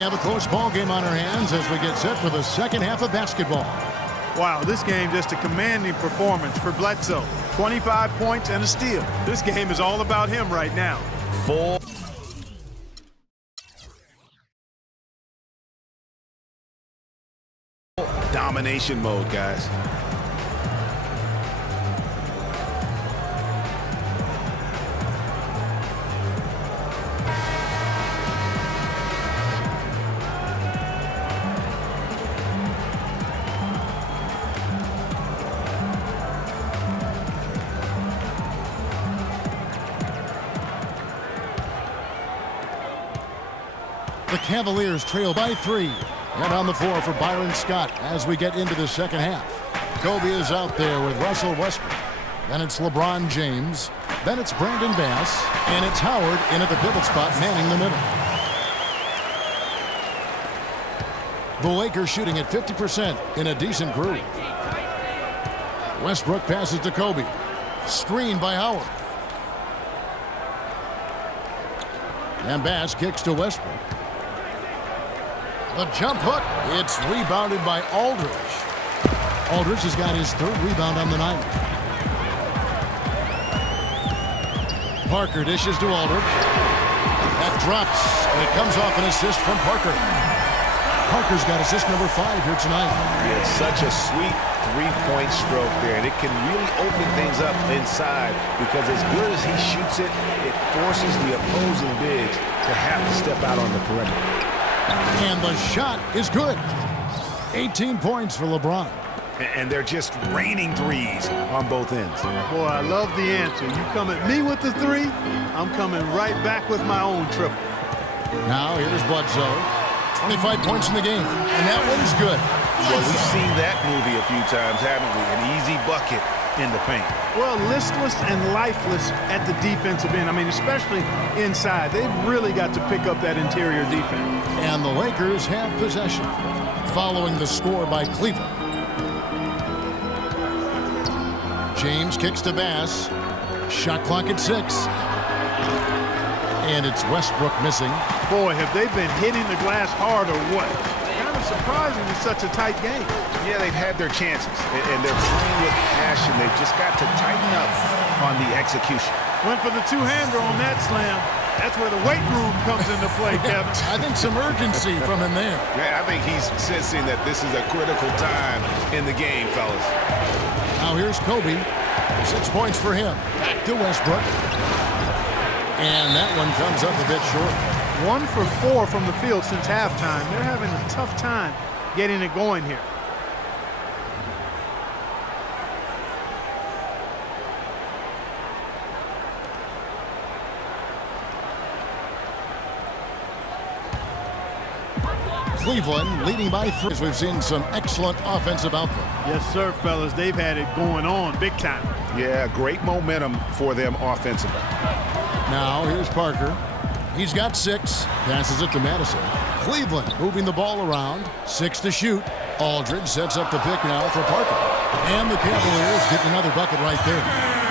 Have a close ball game on our hands as we get set for the second half of basketball. Wow, this game just a commanding performance for Bledsoe. 25 points and a steal. This game is all about him right now. Full domination mode, guys. The Cavaliers trail by 3. And on the floor for Byron Scott as we get into the second half. Kobe is out there with Russell Westbrook. Then it's LeBron James. Then it's Brandon Bass. And it's Howard in at the pivot spot, manning the middle. The Lakers shooting at 50% in a decent groove. Westbrook passes to Kobe. Screened by Howard. And Bass kicks to Westbrook. The jump hook. It's rebounded by Aldridge. Aldridge has got his 3rd rebound on the night. Parker dishes to Aldridge. That drops, and it comes off an assist from Parker. Parker's got assist number 5 here tonight. Yeah, it's such a sweet three-point stroke there, and it can really open things up inside because as good as he shoots it, it forces the opposing bigs to have to step out on the perimeter. And the shot is good. 18 points for LeBron. And they're just raining threes on both ends. Boy, I love the answer. You come at me with the 3, I'm coming right back with my own triple. Now here's Bledsoe. 25 points in the game. And that one's good. Well, we've seen that movie a few times, haven't we? An easy bucket in the paint. Well, listless and lifeless at the defensive end. I mean, especially inside. They've really got to pick up that interior defense. And the Lakers have possession, following the score by Cleveland. James kicks to Bass. Shot clock at 6. And it's Westbrook missing. Boy, have they been hitting the glass hard or what? Kind of surprising in such a tight game. Yeah, they've had their chances, and they're playing with passion. They've just got to tighten up on the execution. Went for the two-hander on that slam. That's where the weight room comes into play, Kevin. I think some urgency from him there. Yeah, I think he's sensing that this is a critical time in the game, fellas. Now here's Kobe. 6 points for him. Back to Westbrook. And that one comes up a bit short. 1 for 4 from the field since halftime. They're having a tough time getting it going here. Cleveland leading by 3. We've seen some excellent offensive output. Yes, sir, fellas. They've had it going on big time. Yeah, great momentum for them offensively. Now here's Parker. He's got 6. Passes it to Madison. Cleveland moving the ball around. 6 to shoot. Aldridge sets up the pick now for Parker. And the Cavaliers get another bucket right there.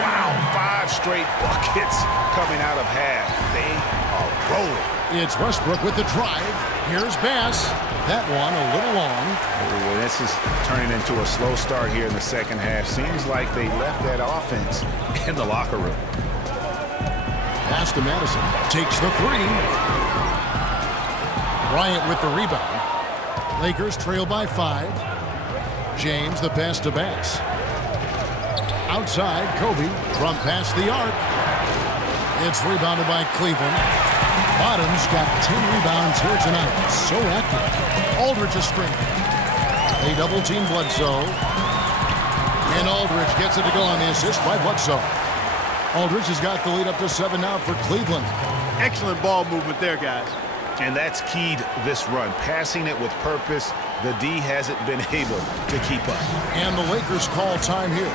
Wow, 5 straight buckets coming out of half. They are rolling. It's Westbrook with the drive. Here's Bass. That one a little long. Oh, this is turning into a slow start here in the second half. Seems like they left that offense in the locker room. Pass to Madison. Takes the 3. Bryant with the rebound. Lakers trail by 5. James the pass to Bass. Outside, Kobe from past the arc. It's rebounded by Cleveland. Bottom's got 10 rebounds here tonight. So active. Aldridge is screen. They double team Bledsoe. And Aldridge gets it to go on the assist by Bledsoe. Aldridge has got the lead up to 7 now for Cleveland. Excellent ball movement there, guys. And that's keyed this run. Passing it with purpose. The D hasn't been able to keep up. And the Lakers call time here.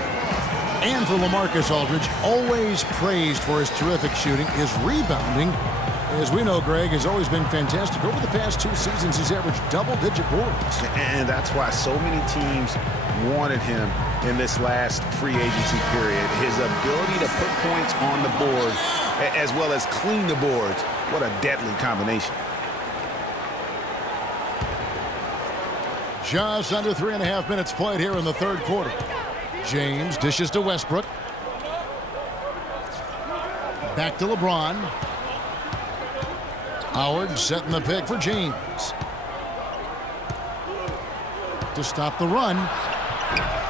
And for LaMarcus Aldridge, always praised for his terrific shooting, his rebounding, as we know, Greg, has always been fantastic. Over the past 2 seasons, he's averaged double-digit boards. And that's why so many teams wanted him in this last free agency period. His ability to put points on the board as well as clean the boards. What a deadly combination. Just under 3.5 minutes played here in the third quarter. James dishes to Westbrook. Back to LeBron. Howard setting the pick for James. To stop the run.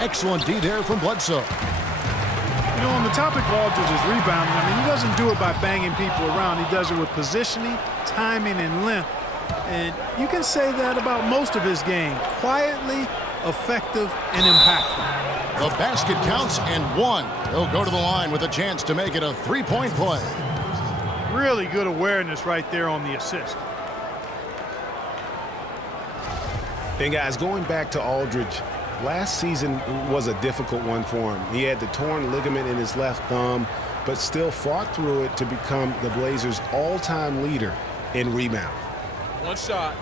Excellent D there from Bledsoe. You know, on the topic of Aldridge's rebounding, I mean, he doesn't do it by banging people around. He does it with positioning, timing, and length. And you can say that about most of his game. Quietly, effective, and impactful. The basket counts and one. He'll go to the line with a chance to make it a three-point play. Really good awareness right there on the assist. And guys, going back to Aldridge, last season was a difficult one for him. He had the torn ligament in his left thumb, but still fought through it to become the Blazers' all-time leader in rebound. One shot.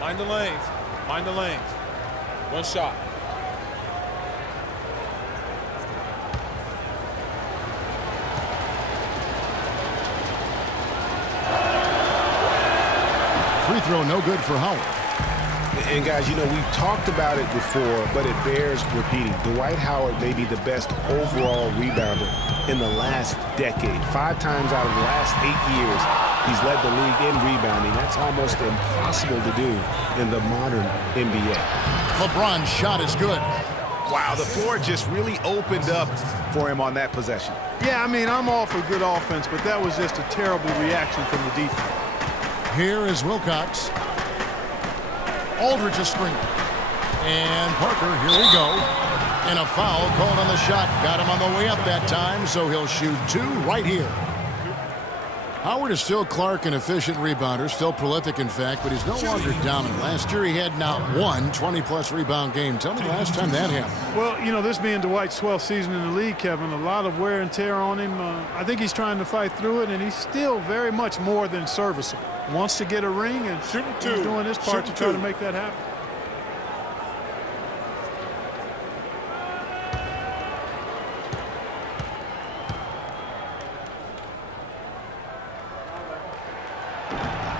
Mind the lanes. Mind the lanes. One shot. Free throw no good for Howard. And guys, you know, we've talked about it before, but it bears repeating. Dwight Howard may be the best overall rebounder in the last decade. 5 times out of the last 8 years, he's led the league in rebounding. That's almost impossible to do in the modern NBA. LeBron's shot is good. Wow, the floor just really opened up for him on that possession. Yeah, I mean, I'm all for good offense, but that was just a terrible reaction from the defense. Here is Wilcox. Aldridge a screen. And Parker, here we go. And a foul called on the shot. Got him on the way up that time, so he'll shoot 2 right here. Howard is still Clark, an efficient rebounder, still prolific, in fact, but he's no longer dominant. Last year he had not one 20-plus rebound game. Tell me the last time that happened. Well, you know, this being Dwight's 12th season in the league, Kevin, a lot of wear and tear on him. I think he's trying to fight through it, and he's still very much more than serviceable. Wants to get a ring, and he's doing his part to try to make that happen.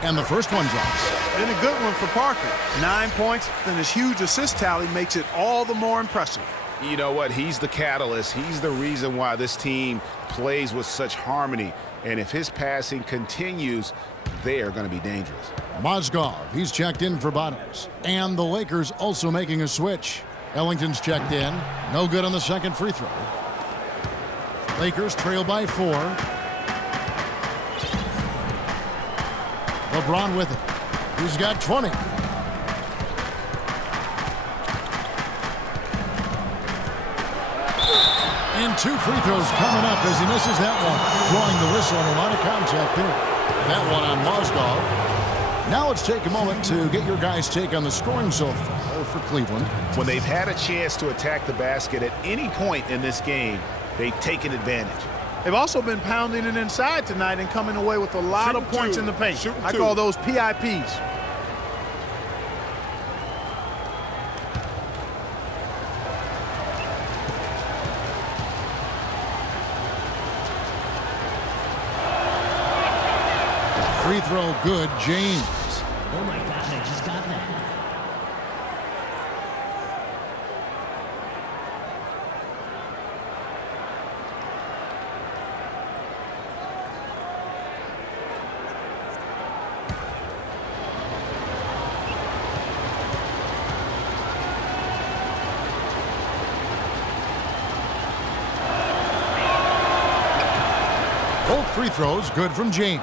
And the first one drops. Been a good one for Parker. 9 points, and his huge assist tally makes it all the more impressive. You know what? He's the catalyst. He's the reason why this team plays with such harmony. And if his passing continues, they are going to be dangerous. Mozgov, he's checked in for Bottoms. And the Lakers also making a switch. Ellington's checked in. No good on the second free throw. Lakers trail by 4. LeBron with it. He's got 20. And 2 free throws coming up as he misses that one. Drawing the whistle and a lot of contact there. That one on Mozgov. Now let's take a moment to get your guys' take on the scoring so far for Cleveland. When they've had a chance to attack the basket at any point in this game, they've taken advantage. They've also been pounding it inside tonight and coming away with a lot of points in the paint. I call those PIPs. Free throw good, James. Oh my God, I just got that. Both free throws good from James.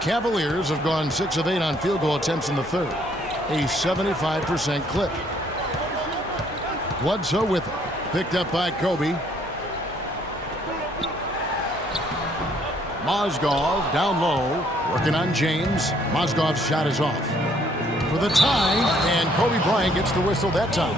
Cavaliers have gone 6 of 8 on field goal attempts in the third. A 75% clip. Bledsoe with it. Picked up by Kobe. Mozgov down low. Working on James. Mozgov's shot is off. For the tie, and Kobe Bryant gets the whistle that time.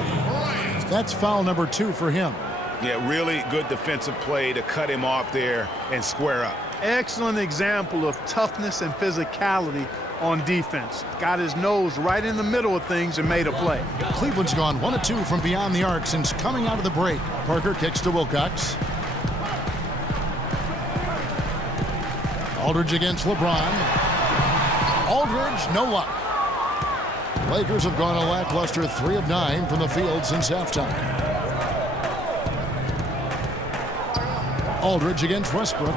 That's foul number 2 for him. Yeah, really good defensive play to cut him off there and square up. Excellent example of toughness and physicality on defense. Got his nose right in the middle of things and made a play. Cleveland's gone 1 of 2 from beyond the arc since coming out of the break. Parker kicks to Wilcox. Aldridge against LeBron. Aldridge, no luck. Lakers have gone a lackluster 3 of 9 from the field since halftime. Aldridge against Westbrook.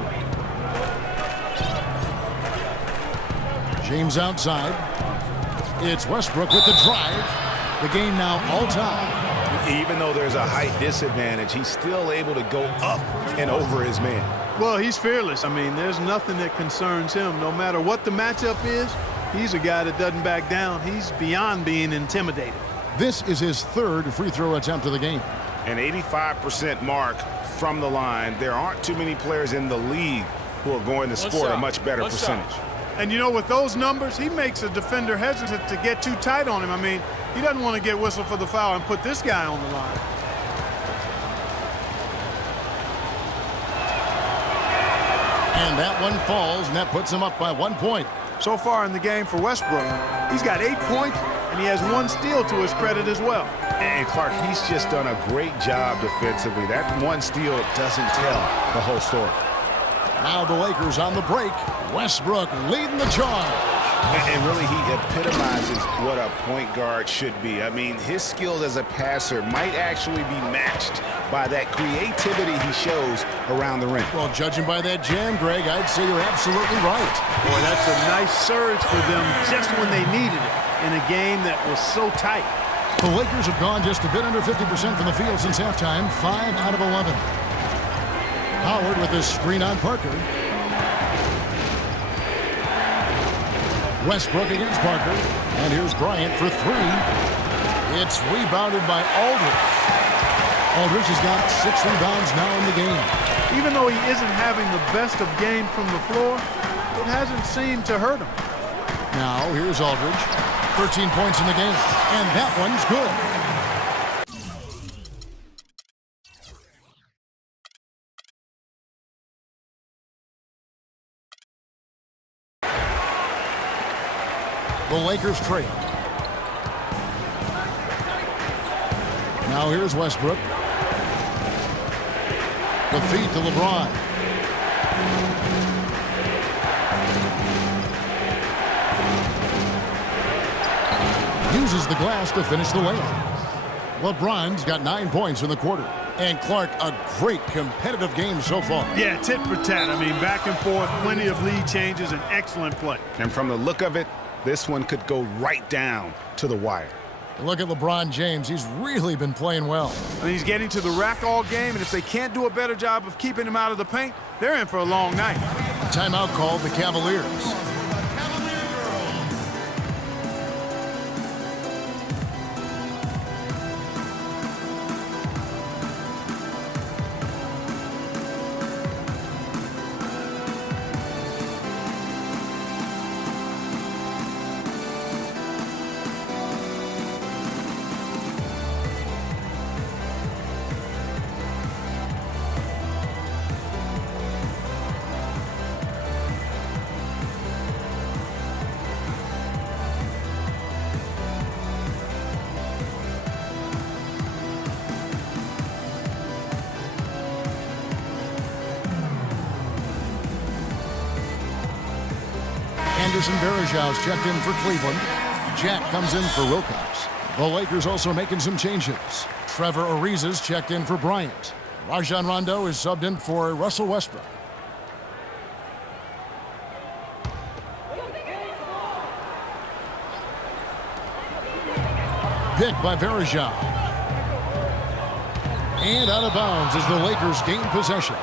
James outside. It's Westbrook with the drive. The game now all-time. Even though there's a height disadvantage, he's still able to go up and over his man. Well, he's fearless. I mean, there's nothing that concerns him. No matter what the matchup is, he's a guy that doesn't back down. He's beyond being intimidated. This is his 3rd free throw attempt of the game. An 85% mark from the line. There aren't too many players in the league who are going to score a much better percentage. And, you know, with those numbers, he makes a defender hesitant to get too tight on him. I mean, he doesn't want to get whistled for the foul and put this guy on the line. And that one falls, and that puts him up by 1 point. So far in the game for Westbrook, he's got 8 points, and he has 1 steal to his credit as well. And Clark, he's just done a great job defensively. That 1 steal doesn't tell the whole story. Now the Lakers on the break. Westbrook leading the charge. And really, he epitomizes what a point guard should be. I mean, his skills as a passer might actually be matched by that creativity he shows around the rim. Well, judging by that jam, Greg, I'd say you're absolutely right. Boy, that's a nice surge for them just when they needed it in a game that was so tight. The Lakers have gone just a bit under 50% from the field since halftime, 5 out of 11. Howard with his screen on Parker. Westbrook against Parker. And here's Bryant for 3. It's rebounded by Aldridge. Aldridge has got 6 rebounds now in the game. Even though he isn't having the best of games from the floor, it hasn't seemed to hurt him. Now here's Aldridge. 13 points in the game. And that one's good. The Lakers trail. Now here's Westbrook. The feed to LeBron. Uses the glass to finish the layup. LeBron's got 9 points in the quarter. And Clark, a great competitive game so far. Yeah, tit for tat. I mean, back and forth, plenty of lead changes, and excellent play. And from the look of it, this one could go right down to the wire. Look at LeBron James. He's really been playing well. I mean, he's getting to the rack all game, and if they can't do a better job of keeping him out of the paint, they're in for a long night. Timeout called the Cavaliers. Anderson Varejau's checked in for Cleveland. Jack comes in for Wilcox. The Lakers also making some changes. Trevor Ariza's checked in for Bryant. Rajon Rondo is subbed in for Russell Westbrook. Picked by Varejao. And out of bounds as the Lakers gain possession.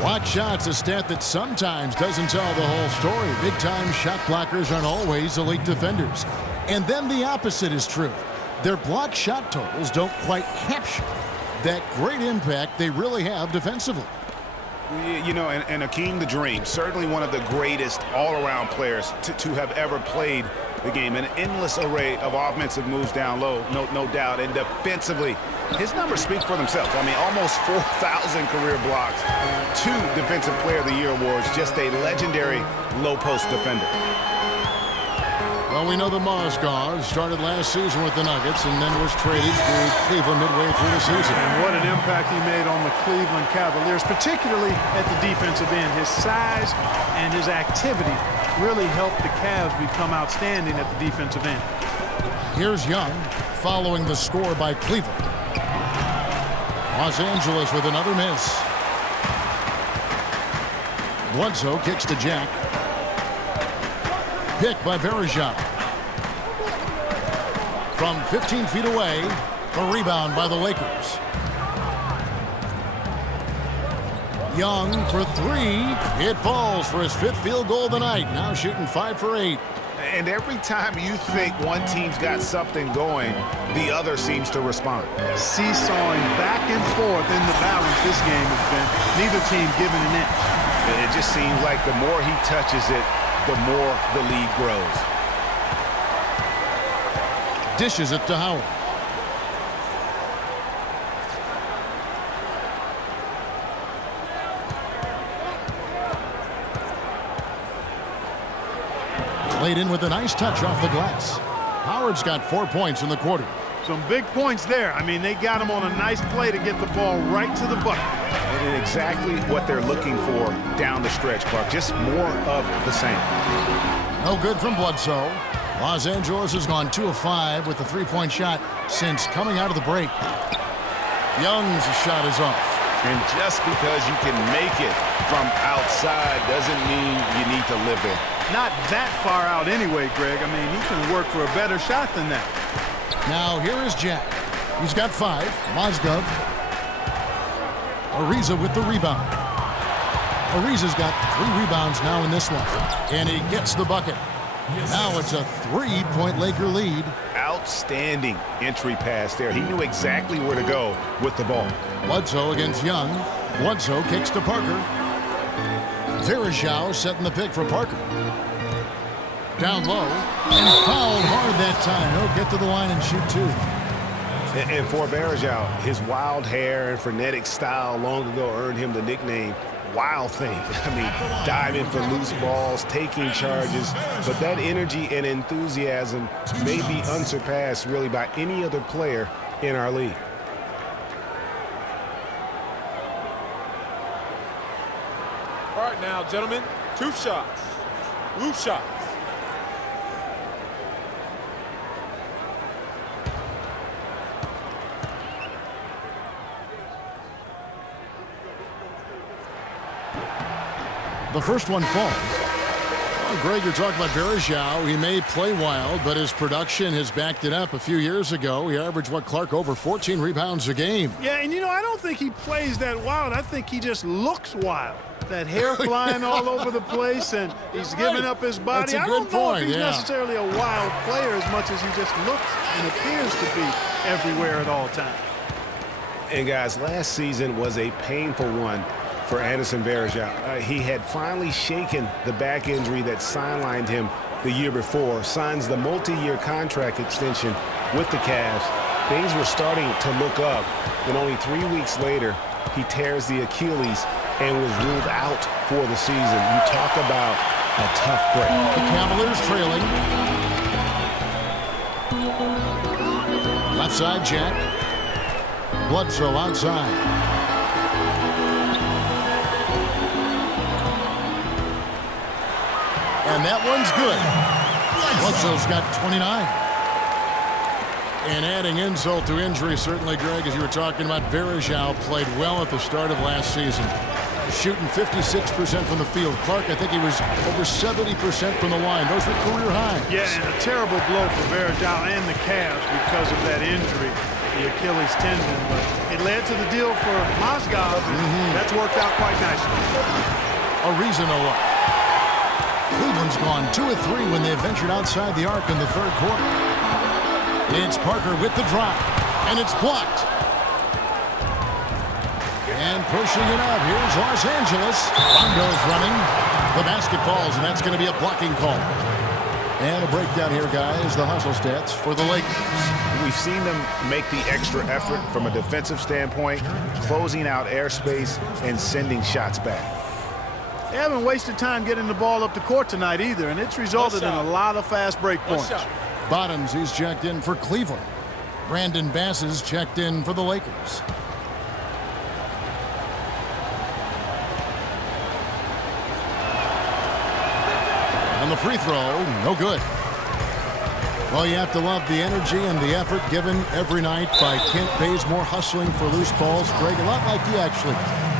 Block shots, a stat that sometimes doesn't tell the whole story. Big-time shot blockers aren't always elite defenders. And then the opposite is true. Their block shot totals don't quite capture that great impact they really have defensively. You know, and Akeem the Dream, certainly one of the greatest all-around players to have ever played the game. An endless array of offensive moves down low, no doubt. And defensively, his numbers speak for themselves. I mean, almost 4,000 career blocks, 2 Defensive Player of the Year awards, just a legendary low-post defender. Well, we know the Mozgov started last season with the Nuggets and then was traded to Cleveland midway through the season. And what an impact he made on the Cleveland Cavaliers, particularly at the defensive end. His size and his activity really helped the Cavs become outstanding at the defensive end. Here's Young following the score by Cleveland. Los Angeles with another miss. Bledsoe kicks to Jack. Pick by Verejao. From 15 feet away, a rebound by the Lakers. Young for three. It falls for his 5th field goal of the night. Now shooting 5 for 8. And every time you think one team's got something going, the other seems to respond. Seesawing back and forth in the balance this game has been. Neither team giving an inch. It just seems like the more he touches it, the more the lead grows. Dishes it to Howard. Laid in with a nice touch off the glass. Howard's got 4 points in the quarter. Some big points there. I mean, they got him on a nice play to get the ball right to the bucket. And exactly what they're looking for down the stretch, Clark. Just more of the same. No good from Bledsoe. Los Angeles has gone 2 of 5 with the 3-point shot since coming out of the break. Young's shot is off. And just because you can make it from outside doesn't mean you need to live there. Not that far out anyway, Greg. I mean, he can work for a better shot than that. Now here is Jack. He's got 5. Mozgov. Ariza with the rebound. Ariza's got 3 rebounds now in this one. And he gets the bucket. Now it's a 3-point Laker lead. Outstanding entry pass there. He knew exactly where to go with the ball. Bledsoe against Young. Bledsoe kicks to Parker. Verejao setting the pick for Parker. Down low. And fouled hard that time. He'll get to the line and shoot 2. And for Verejao, his wild hair and frenetic style long ago earned him the nickname Wild Thing. I mean, diving for loose balls, taking charges. But that energy and enthusiasm may be unsurpassed really by any other player in our league. All right, now, gentlemen, 2 shots. 2 shots. The first one falls. Well, Greg, you're talking about Verejao. He may play wild, but his production has backed it up. A few years ago, he averaged, Clark, over 14 rebounds a game. Yeah, and I don't think he plays that wild. I think he just looks wild. That hair flying all over the place, and he's giving up his body. That's a good I don't know point, if he's yeah. necessarily a wild player as much as he just looks and appears to be everywhere at all times. And guys, last season was a painful one for Anderson Verejao. He had finally shaken the back injury that sidelined him the year before, signs the multi-year contract extension with the Cavs. Things were starting to look up, and only 3 weeks later, he tears the Achilles and was ruled out for the season. You talk about a tough break. The Cavaliers trailing. Left side, Jack. Bledsoe outside. And that one's good. Bledsoe's got 29. And adding insult to injury, certainly, Greg, as you were talking about, Verejao played well at the start of last season. Shooting 56% from the field. Clark, I think he was over 70% from the line. Those were career highs. Yeah, and a terrible blow for Verejao and the Cavs because of that injury, the Achilles tendon. But it led to the deal for Mozgov, and that's worked out quite nicely. A reason to look. Cleveland's gone 2 of 3 when they ventured outside the arc in the third quarter. It's Parker with the drop, and it's blocked. And pushing it up, here's Los Angeles. Rondo's running. The basket falls, and that's going to be a blocking call. And a breakdown here, guys, the hustle stats for the Lakers. We've seen them make the extra effort from a defensive standpoint, closing out airspace and sending shots back. They haven't wasted time getting the ball up the court tonight either, and it's resulted in a lot of fast break points. Bottoms, he's checked in for Cleveland. Brandon Bass is checked in for the Lakers. And the free throw, no good. Well, you have to love the energy and the effort given every night by Kent Bazemore, hustling for loose balls. Greg, a lot like you actually.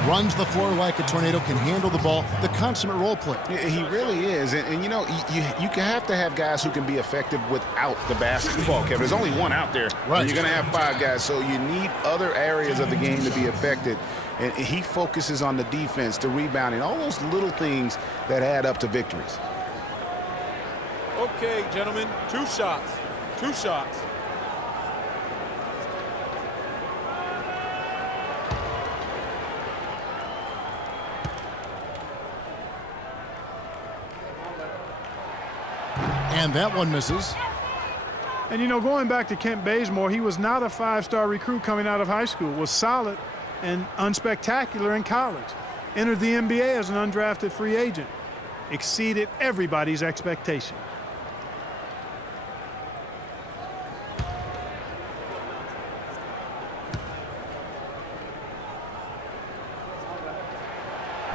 Runs the floor like a tornado, can handle the ball, the consummate role player. He really is. And you know, you have to have guys who can be effective without the basketball, Kevin. There's only one out there. Right. And you're going to have 5 guys, so you need other areas of the game to be effective. And he focuses on the defense, the rebounding, all those little things that add up to victories. Okay, gentlemen, 2 shots. 2 shots. And that one misses. And, you know, going back to Kent Bazemore, he was not a 5-star recruit coming out of high school. Was solid and unspectacular in college. Entered the NBA as an undrafted free agent. Exceeded everybody's expectation.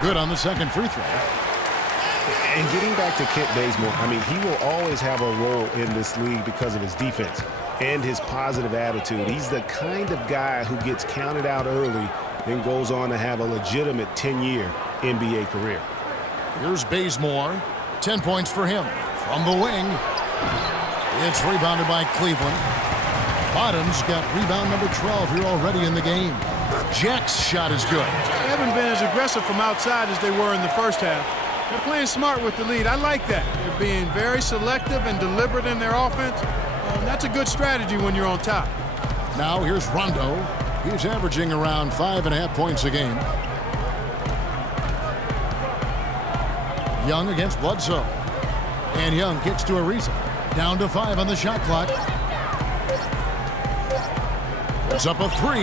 Good on the second free throw. And getting back to Kent Bazemore, I mean, he will always have a role in this league because of his defense and his positive attitude. He's the kind of guy who gets counted out early and goes on to have a legitimate 10-year NBA career. Here's Bazemore. 10 points for him. From the wing. It's rebounded by Cleveland. Bottoms got rebound number 12 here already in the game. Jack's shot is good. They haven't been as aggressive from outside as they were in the first half. They're playing smart with the lead. I like that. They're being very selective and deliberate in their offense. That's a good strategy when you're on top. Now here's Rondo. He's averaging around 5.5 points a game. Young against Bledsoe. And Young gets to Ariza. Down to 5 on the shot clock. It's up a 3.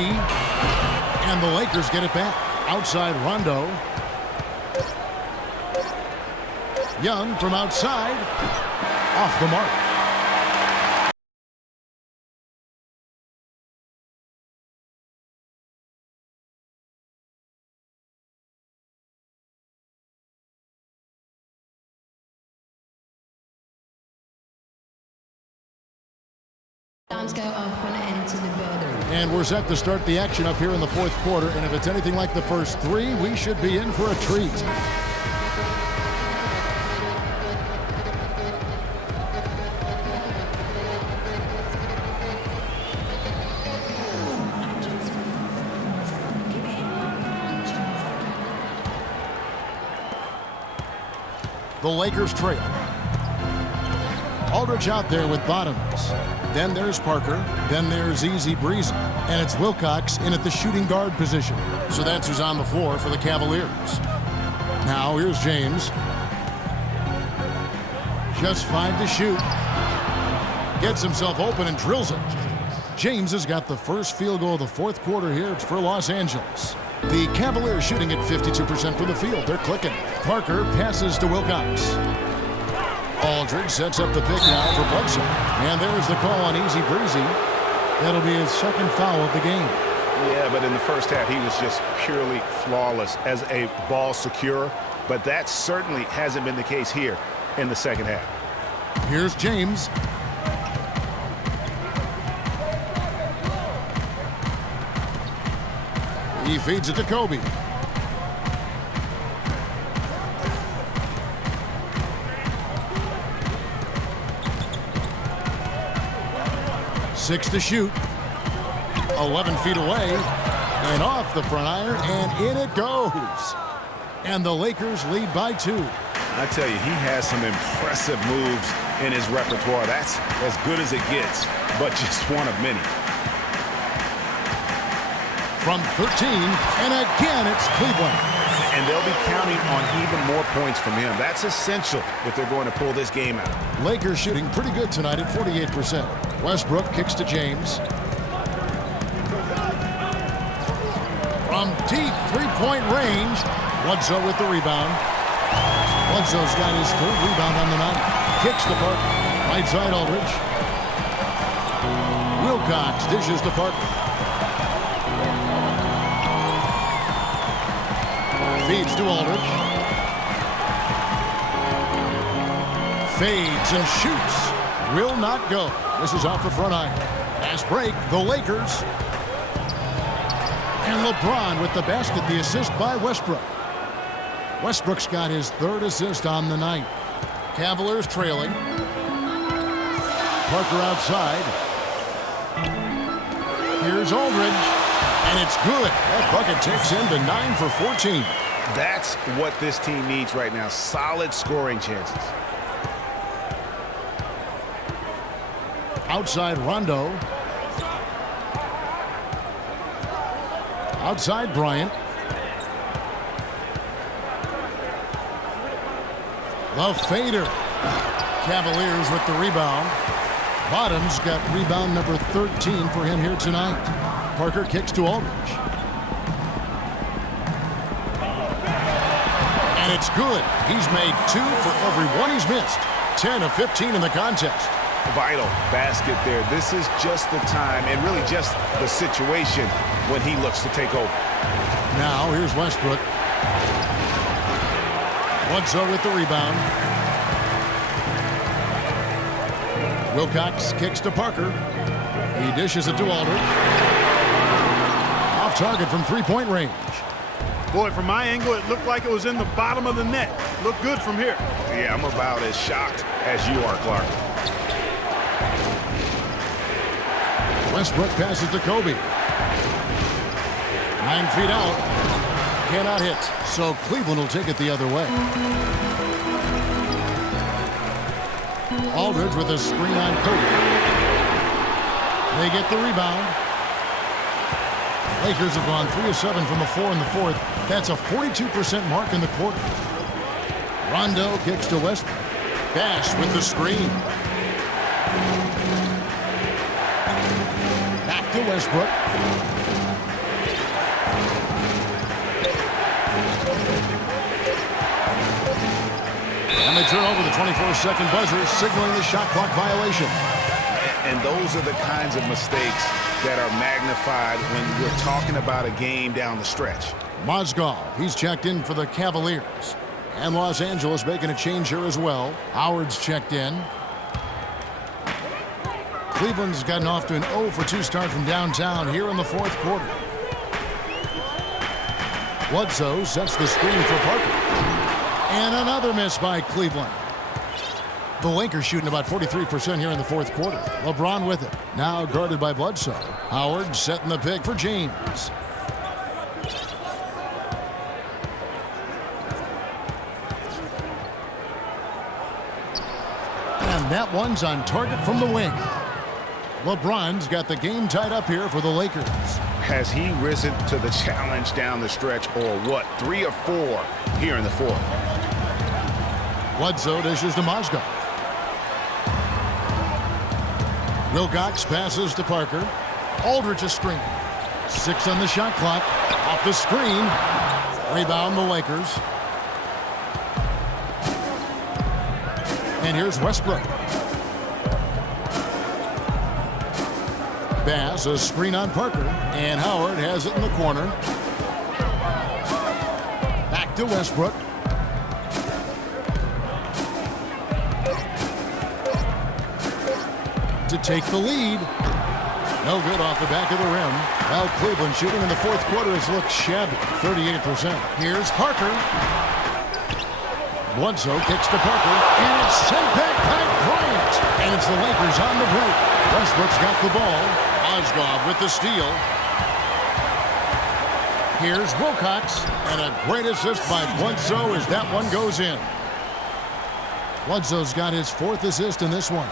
And the Lakers get it back. Outside Rondo. Young from outside. Off the mark. Alarms go off when I enter the building. And we're set to start the action up here in the fourth quarter. And if it's anything like the first 3, we should be in for a treat. The Lakers trail. Aldridge out there with Bottoms. Then there's Parker. Then there's Easy Breezy. And it's Wilcox in at the shooting guard position. So that's who's on the floor for the Cavaliers. Now here's James. Just 5 to shoot. Gets himself open and drills it. James has got the first field goal of the fourth quarter here. It's for Los Angeles. The Cavaliers shooting at 52% from the field. They're clicking. Parker passes to Wilcox. Aldridge sets up the pick now for Bledsoe. And there's the call on Easy Breezy. That'll be his second foul of the game. Yeah, but in the first half, he was just purely flawless as a ball securer. But that certainly hasn't been the case here in the second half. Here's James. He feeds it to Kobe. Six to shoot. 11 feet away. And off the front iron. And in it goes. And the Lakers lead by 2. I tell you, he has some impressive moves in his repertoire. That's as good as it gets, but just one of many. From 13, and again it's Cleveland. And they'll be counting on even more points from him. That's essential if they're going to pull this game out. Lakers shooting pretty good tonight at 48%. Westbrook kicks to James. From deep three-point range, Bledsoe with the rebound. Bledsoe's got his 3rd rebound on the night. Kicks to Parker. Right side Aldridge. Wilcox dishes to Parker. Feeds to Aldridge. Fades and shoots. will not go. This is off the front iron. Fast break, the Lakers. And LeBron with the basket, the assist by Westbrook. Westbrook's got his third assist on the night. Cavaliers trailing. Parker outside. Here's Aldridge. And it's good. That bucket takes him to 9 for 14. That's what this team needs right now. Solid scoring chances. Outside Rondo. Outside Bryant. The fader. Cavaliers with the rebound. Bottom's got rebound number 13 for him here tonight. Parker kicks to Aldridge. And it's good. He's made 2 for every one he's missed. 10 of 15 in the contest. Vital basket there. This is just the time and really just the situation when he looks to take over. Now here's Westbrook. Bledsoe with the rebound. Wilcox kicks to Parker. He dishes it to Aldridge. Off target from three-point range. Boy, from my angle, it looked like it was in the bottom of the net. Looked good from here. Yeah, I'm about as shocked as you are, Clark. Westbrook passes to Kobe. 9 feet out. Cannot hit. So Cleveland will take it the other way. Aldridge with a screen on Kobe. They get the rebound. Lakers have gone 3 of 7 from the floor in the fourth. That's a 42% mark in the quarter. Rondo kicks to Westbrook. Bass with the screen. Back to Westbrook. And they turn over the 24-second buzzer, signaling the shot clock violation. And those are the kinds of mistakes that are magnified when we're talking about a game down the stretch. Mozgov, he's checked in for the Cavaliers. And Los Angeles making a change here as well. Howard's checked in. Cleveland's gotten off to an 0 for 2 start from downtown here in the fourth quarter. Bledsoe sets the screen for Parker. And another miss by Cleveland. The Lakers shooting about 43% here in the fourth quarter. LeBron with it. Now guarded by Bledsoe. Howard setting the pick for James. And that one's on target from the wing. LeBron's got the game tied up here for the Lakers. Has he risen to the challenge down the stretch, or what? 3 or 4 here in the fourth. Bledsoe dishes to Mozgov. Wilcox passes to Parker. Aldridge a screen. 6 on the shot clock. Off the screen. Rebound the Lakers. And here's Westbrook. Bass, a screen on Parker. And Howard has it in the corner. Back to Westbrook. To take the lead. No good off the back of the rim. Well, Cleveland shooting in the fourth quarter has looked shabby, 38%. Here's Parker. Bledsoe kicks to Parker, and it's sent back by Bryant. And it's the Lakers on the break. Westbrook's got the ball. Mozgov with the steal. Here's Wilcox, and a great assist by Bledsoe as that one goes in. Bledsoe's got his 4th assist in this one.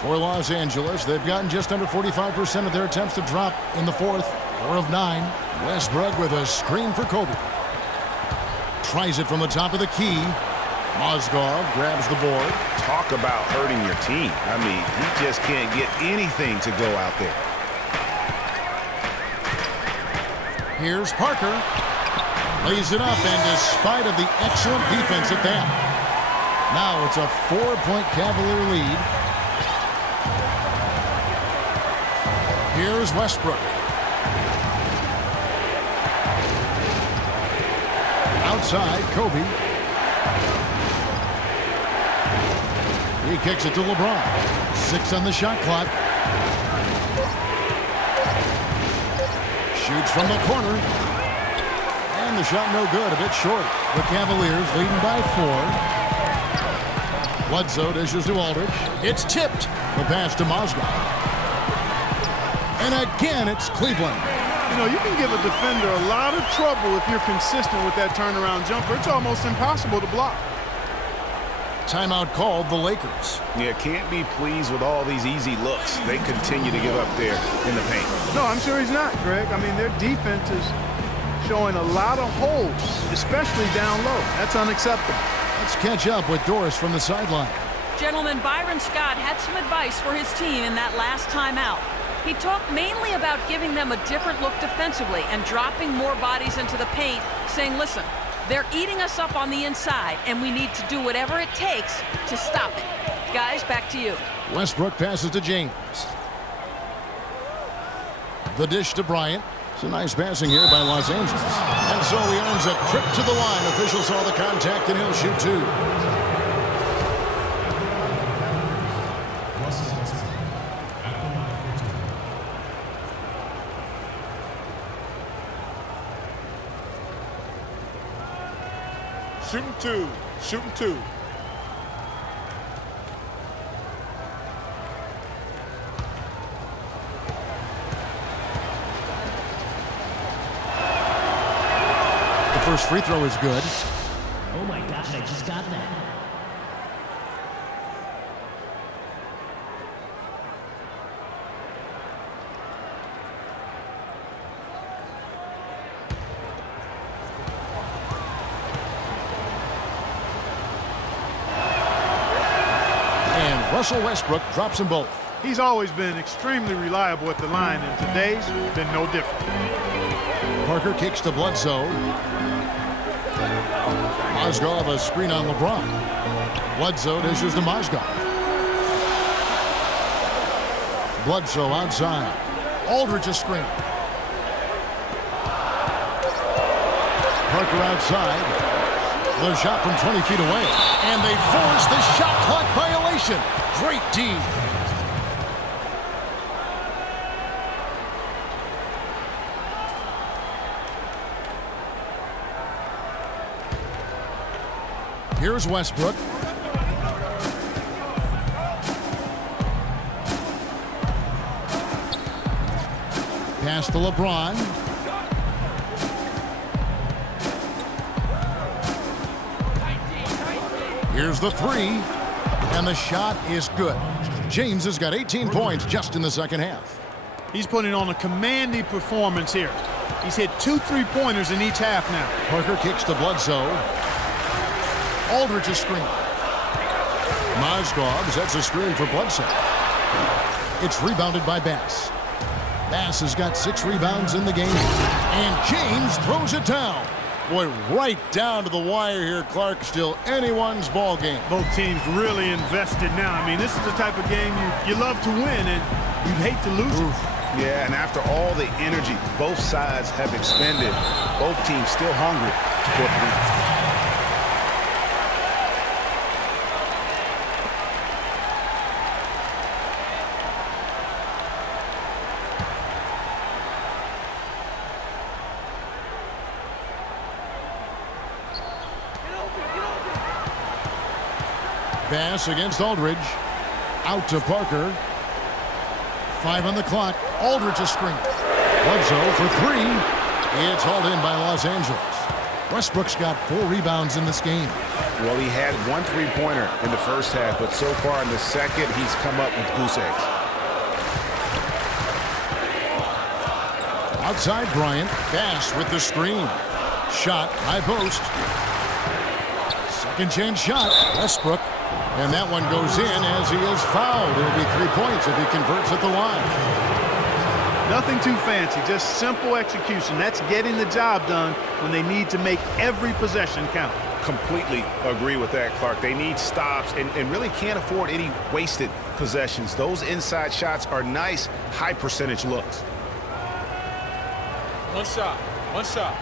For Los Angeles, they've gotten just under 45% of their attempts to drop in the fourth. 4 of 9. Westbrook with a screen for Kobe. Tries it from the top of the key. Mozgov grabs the board. Talk about hurting your team. I mean, he just can't get anything to go out there. Here's Parker. Lays it up, and despite of the excellent defense at that, now it's a 4-point Cavalier lead. Here's Westbrook. Outside, Kobe. He kicks it to LeBron. 6 on the shot clock. Shoots from the corner. And the shot no good, a bit short. The Cavaliers leading by 4. Bledsoe dishes to Aldridge. It's tipped. The pass to Mozgov. And again, it's Cleveland. You know, you can give a defender a lot of trouble if you're consistent with that turnaround jumper. It's almost impossible to block. Timeout called the Lakers. Yeah, can't be pleased with all these easy looks. They continue to give up there in the paint. No, I'm sure he's not, Greg. I mean, their defense is showing a lot of holes, especially down low. That's unacceptable. Let's catch up with Doris from the sideline. Gentlemen, Byron Scott had some advice for his team in that last timeout. He talked mainly about giving them a different look defensively and dropping more bodies into the paint, saying, listen, they're eating us up on the inside, and we need to do whatever it takes to stop it. Guys, back to you. Westbrook passes to James. The dish to Bryant. It's a nice passing here by Los Angeles. And so he earns a trip to the line. Official saw the contact, and he'll shoot 2. Shooting 2. Shooting 2. The first free throw is good. Oh my gosh, I just got that. Russell Westbrook drops them both. He's always been extremely reliable at the line, and today's been no different. Parker kicks to Bledsoe. Mozgov a screen on LeBron. Bledsoe dishes to Mozgov. Bledsoe outside. Aldridge a screen. Parker outside. The shot from 20 feet away. And they force the shot clock violation. Great D. Here's Westbrook. Pass to LeBron. Here's the 3. And the shot is good. James has got 18 points just in the second half. He's putting on a commanding performance here. He's hit 2 3-pointers in each half now. Parker kicks to Bledsoe. Aldridge a screen. Mozgov sets a screen for Bledsoe. It's rebounded by Bass. Bass has got 6 rebounds in the game. And James throws it down. Boy, right down to the wire here, Clark. Still anyone's ball game. Both teams really invested now. I mean, this is the type of game you love to win, and you'd hate to lose it. Yeah, and after all the energy both sides have expended, both teams still hungry for the win. Pass against Aldridge. Out to Parker. 5 on the clock. Aldridge a screen. Bledsoe for 3. It's hauled in by Los Angeles. Westbrook's got 4 rebounds in this game. Well, he had 1 3-pointer in the first half, but so far in the second, he's come up with goose eggs. Outside Bryant. Bass with the screen. Shot, high post. Second chance shot. Westbrook. And that one goes in as he is fouled. It'll be 3 points if he converts at the line. Nothing too fancy, just simple execution. That's getting the job done when they need to make every possession count. Completely agree with that, Clark. They need stops and really can't afford any wasted possessions. Those inside shots are nice, high percentage looks. One shot. One shot.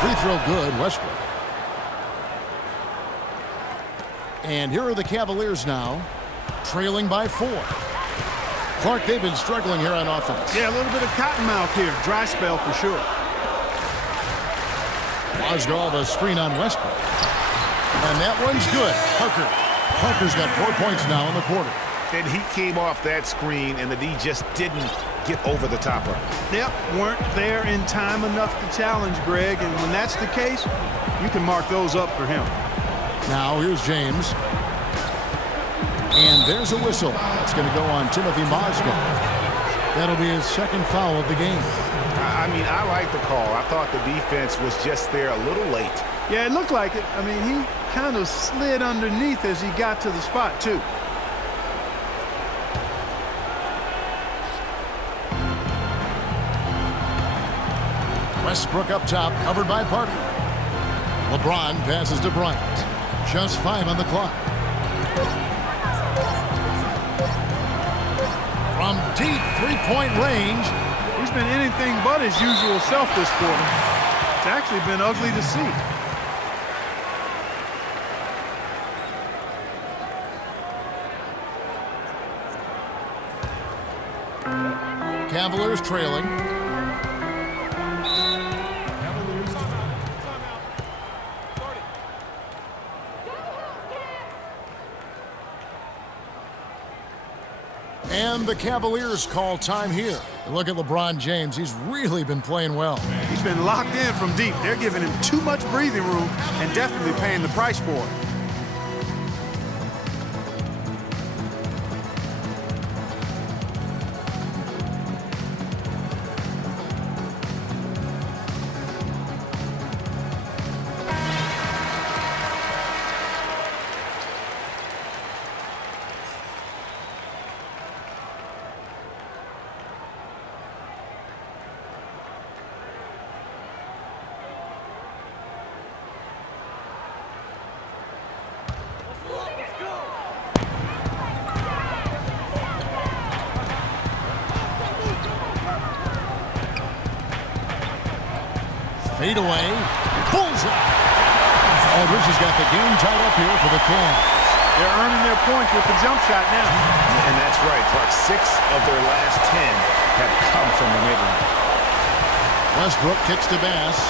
Free throw good, Westbrook. And here are the Cavaliers now, trailing by 4. Clark, they've been struggling here on offense. Yeah, a little bit of cottonmouth here. Dry spell for sure. Mozgov a screen on Westbrook. And that one's good. Parker's got 4 points now in the quarter. And he came off that screen, and the D just didn't get over the top of him. Yep, weren't there in time enough to challenge Greg, and when that's the case, you can mark those up for him. Now here's James. And there's a whistle. That's going to go on Timothy Mozgov. That'll be his second foul of the game. I mean, I like the call. I thought the defense was just there a little late. Yeah, it looked like it. I mean, he kind of slid underneath as he got to the spot, too. Westbrook up top, covered by Parker. LeBron passes to Bryant. Just 5 on the clock. From deep three-point range. He's been anything but his usual self this quarter. It's actually been ugly to see. Cavaliers trailing. And the Cavaliers call time here. Look at LeBron James. He's really been playing well. He's been locked in from deep. They're giving him too much breathing room and definitely paying the price for it. Fade away. Bullseye. Aldridge has got the game tied up here for the Cavs. They're earning their points with the jump shot now. And that's right, Clark. 6 of their last 10 have come from the mid-range. Westbrook kicks to Bass.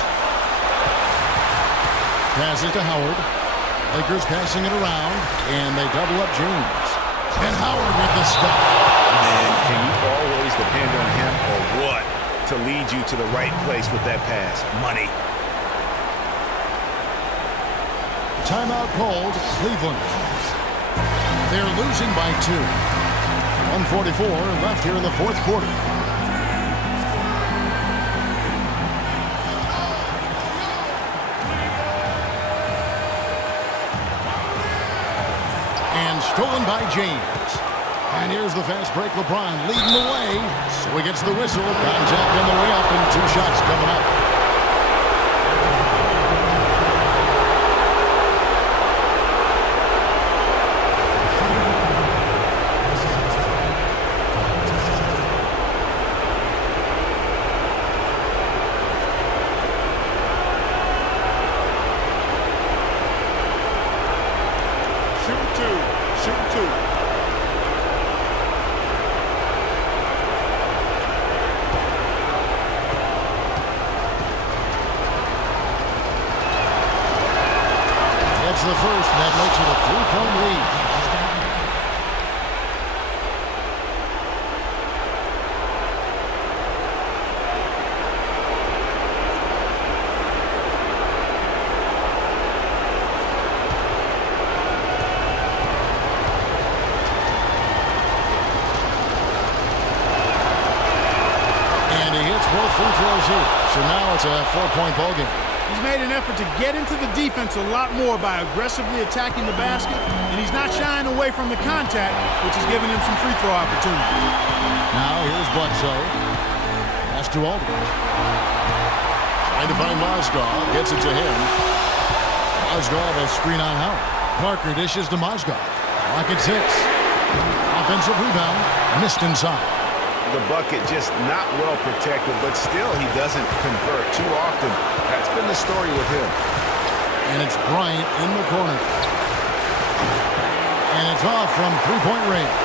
Passes to Howard. Lakers passing it around, and they double up James. And Howard with the stop. And can you always depend on him or what to lead you to the right place with that pass? Money. Timeout called, Cleveland. They're losing by 2. 1:44 left here in the fourth quarter. And stolen by James. And here's the fast break. LeBron leading the way. So he gets the whistle. Contact on the way up, and 2 shots coming up. That's the first, and that makes it a 3-point lead. And he hits both free throws here. So now it's a 4-point ball game. He's made an effort to get into the defense a lot more by aggressively attacking the basket, and he's not shying away from the contact, which is giving him some free throw opportunity. Now here's Bledsoe. Pass to Aldridge. Trying to find Mozgov. Gets it to him. Mozgov a screen on Howard. Parker dishes to Mozgov. Rocket 6. Offensive rebound. Missed inside. the bucket, just not well protected, but still he doesn't convert too often. That's been the story with him. And it's Bryant in the corner. And it's off from three-point range.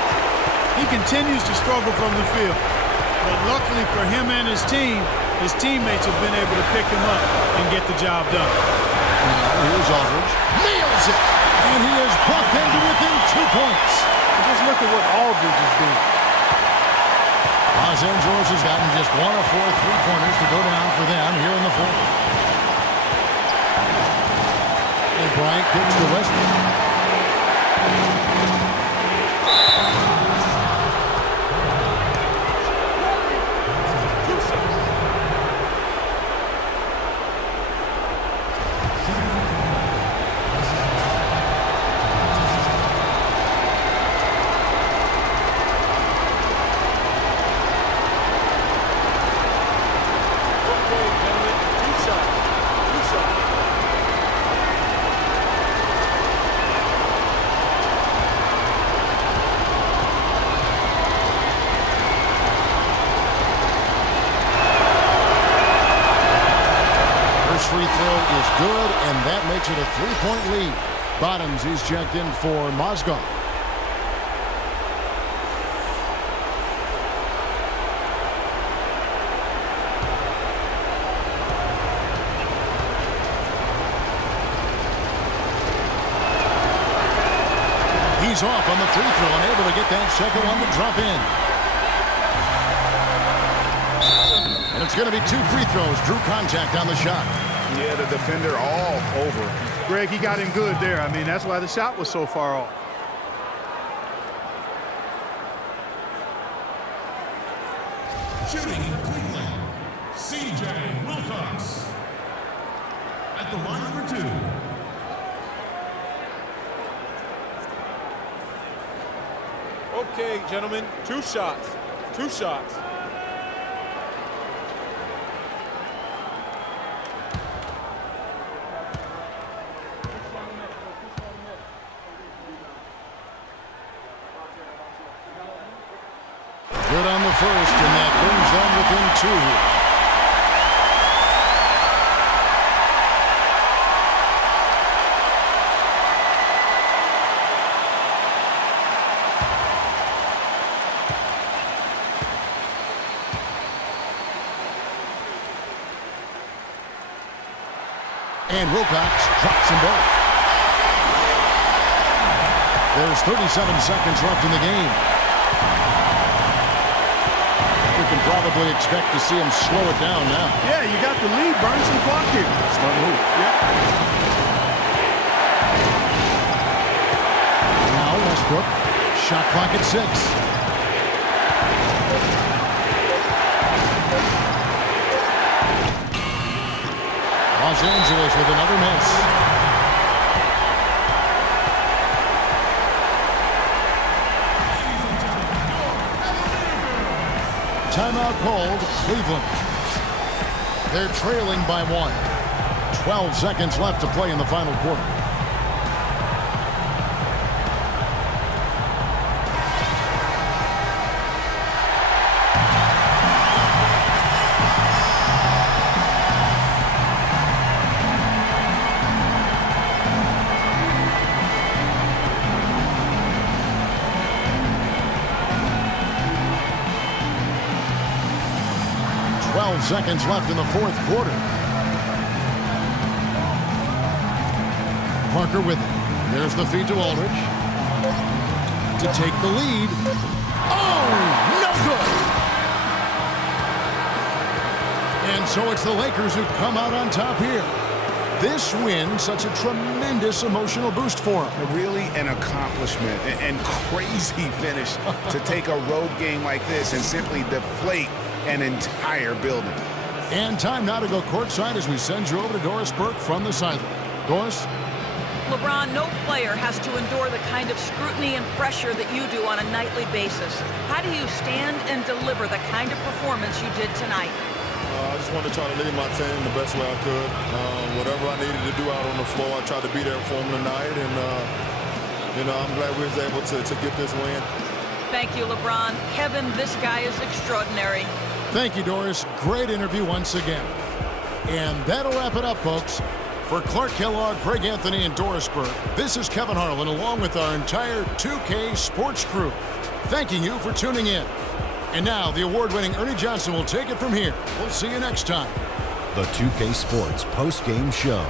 He continues to struggle from the field. But luckily for him and his team, his teammates have been able to pick him up and get the job done. Now here's Aldridge. Nails it! And he is brought them to within 2 points. And just look at what Aldridge is doing. Los Angeles has gotten just 1 of 4 three-pointers to go down for them here in the fourth. And Bryant kicks to Westbrook. Free throw is good, and that makes it a 3-point lead. Bottoms is checked in for Mozgov. He's off on the free throw and able to get that second one to drop in. And it's going to be 2 free throws. Drew contact on the shot. Yeah, the defender all over. Greg, he got him good there. I mean, that's why the shot was so far off. Shooting in Cleveland, C.J. Wilcox. At the line for 2. Okay, gentlemen, 2 shots. 2 shots. Good on the first, and that brings them within 2 here. And Wilcox drops them both. There's 37 seconds left in the game. We can probably expect to see him slow it down now. Yeah, you got the lead. Burn some clock here. Smart move. Yep. Now Westbrook. Shot clock at 6. Los Angeles with another miss. Timeout called Cleveland. They're trailing by 1. 12 seconds left to play in the final quarter. Seconds left in the fourth quarter. Parker with it. There's the feed to Aldridge. To take the lead. Oh, no good! And so it's the Lakers who come out on top here. This win, such a tremendous emotional boost for them. Really an accomplishment and crazy finish to take a road game like this and simply deflate an entire building. And time now to go courtside as we send you over to Doris Burke from the sideline. Doris? LeBron, no player has to endure the kind of scrutiny and pressure that you do on a nightly basis. How do you stand and deliver the kind of performance you did tonight? I just wanted to try to lead my team the best way I could. Whatever I needed to do out on the floor, I tried to be there for them tonight. And, I'm glad we was able to get this win. Thank you, LeBron. Kevin, this guy is extraordinary. Thank you, Doris. Great interview once again. And that'll wrap it up, folks. For Clark Kellogg, Greg Anthony, and Doris Burke, this is Kevin Harlan along with our entire 2K Sports crew, thanking you for tuning in. And now the award-winning Ernie Johnson will take it from here. We'll see you next time. The 2K Sports post-game show.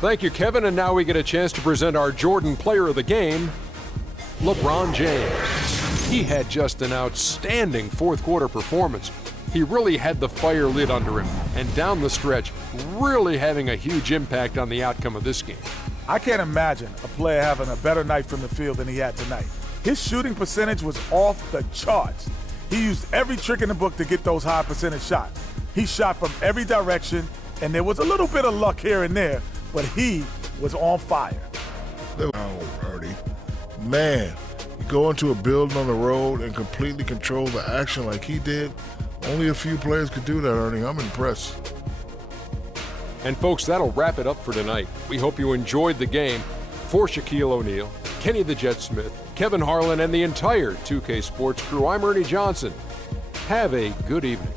Thank you, Kevin. And now we get a chance to present our Jordan Player of the Game, LeBron James. He had just an outstanding fourth-quarter performance. He really had the fire lit under him, and down the stretch, really having a huge impact on the outcome of this game. I can't imagine a player having a better night from the field than he had tonight. His shooting percentage was off the charts. He used every trick in the book to get those high percentage shots. He shot from every direction, and there was a little bit of luck here and there, but he was on fire. Oh, Ernie. Man, you go into a building on the road and completely control the action like he did. Only a few players could do that, Ernie. I'm impressed. And folks, that'll wrap it up for tonight. We hope you enjoyed the game. For Shaquille O'Neal, Kenny the Jet Smith, Kevin Harlan, and the entire 2K Sports crew, I'm Ernie Johnson. Have a good evening.